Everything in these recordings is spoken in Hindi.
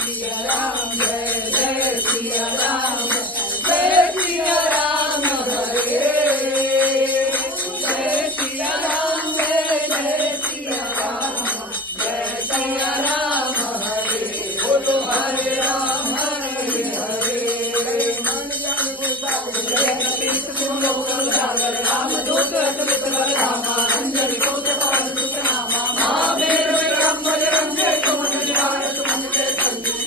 सिया राम जय जय सिया राम जय सिया राम हरे जय सिया राम जय सिया राम जय सिया राम हरे बोलो हरे राम हरे हरे राम दूत रामा अंजलि को नामा माँ मेरो राम राम जय तुम निवार तुम जय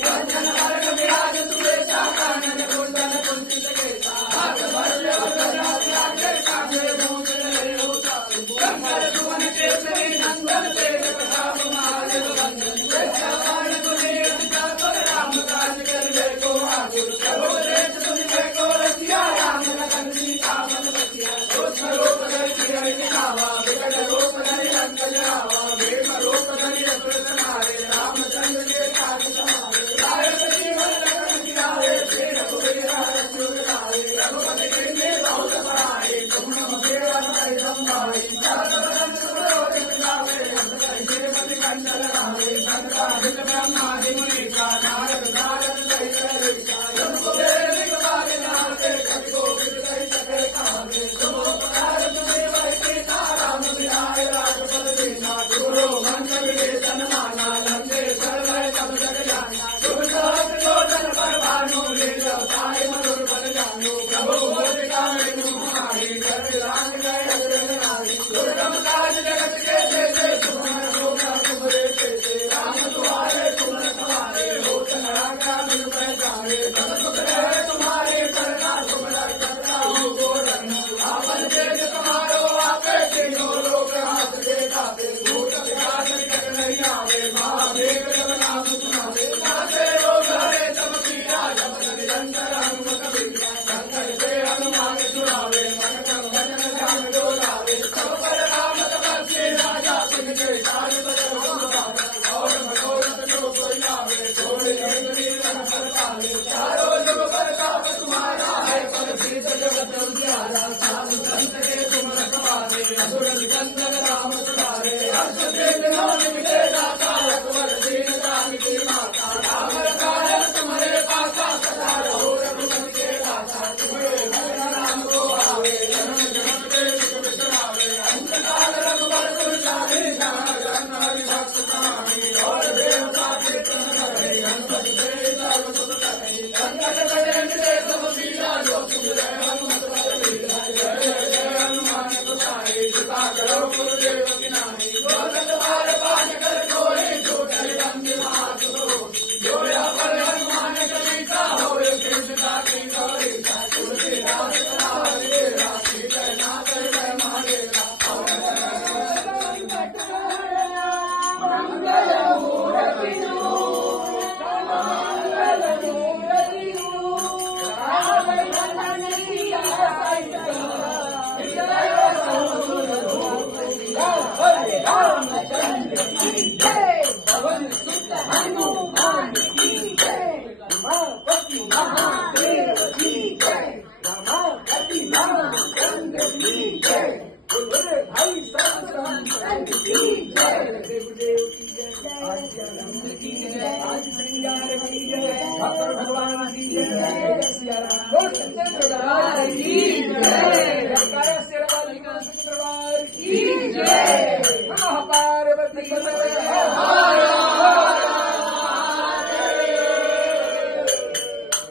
वंदन वर्ग विराज तुरे साकानन कुंदन कुंजित केसा भाग भद्र वरदान जय कांगे भूत ले होता गंगर सुवन केसरी नंदन तेज प्रताप महादेव वंदन जय जवान तुझे पिता कर राम काज कर जय को आगुर करो देश तुझ जय को रसिया राम लगन सीता मन बसिया दोष रोप धरि सिर किनावा विकट रोप धरि लंक जरावा वेम रोप धरि असुर संहारे रामचंद्र के काज समारे लायक जीवन लगन जियारे शेर कुबेरा रघुवर लाए रघुपति कीन्हे बहुत बड़ाई तुम मेरा भय संभाई जगत वदन सुरोज गावे श्रीमति कंचन रावे संक्रांत ब्रह्मादि मुनीसा नारद नारद सहित ऋषा जब कुबेर दिगंबर नाथे कवि गोविंद कहि सके कावे तुम उपकार तुम्हें वैसे राम बिहाय राजपद दीना गुरु मंत्र विवेचन माना लंकेश्वर भय सब जग जाना शुभ सहस्र योजन पर भानु लील अवतार मधुर बन जानो प्रभु मोदिका में तुम्हारी कर राम जय अग्रज नारी दुर्गम काज जगत के जैसे सुमन होगा तुम्हारे जैसे राम तुम्हारे सुमन तुम्हारे होत नराका मिल पैसारे तब सुख रहे तुम्हारे करना तुम करता हो गोरन आपन तेज तुम्हारो आपे तीनों लोग हाथ दे दाते भूत विकास निकट नहीं आवे महादेव जब नाम सुनावे नाते रोग हरे तब पीरा जब निरंतर हनुमत बीरा शंकर से हनुमान सुनावे मन तन वचन ध्यान डोलावे सब पर राम तपस्वी राजा सिंह के काज बदल और मनोरथ जो कोई लावे थोड़े अंजलि वन पर पावे चारों जुग पर ताप तुम्हारा है पर सीत जगत उजियारा साधु संत के तुम रखवारे असुर निकंदन राम सुधारे हर्ष से विनोद मिटे दाता रघुवर दीनता की माता राम रखाया तुम्हारे पासा सदा रहो रघुपति के दाता तुम्हारे भजन राम को आवे जन्म जन्म के सुख बिसरावे अंत काल रघुवर तुम चाहे जहाँ जन्म हरि भक्त समानी और देवता के तुम करे हनुमत से सर्व सुख करे संकट कटे मिटे सब पीड़ा जो तुम जय हनुमत बल लीला जय जय जय हनुमान सुतारे कृपा करो गुरुदेव की नामी दौलत पार पान कर कोई जो करे बंदी हाथ दो जोड़ा पर हनुमान कलीता हो कृष्णा की गौरीता तुलसीदास सदा तेरा श्री जय नाथ जय महादेवा मंगल मूर्ति रामचंद्र की जय पवन सुत हनुमान की जय रमापति महादेव की जय रमापति रामचंद्र की जय बोले भाई संत की जय देवदेव की जय आज जन्म की जय आज श्रीयार की जय भगवान की जय सिया राम की जय।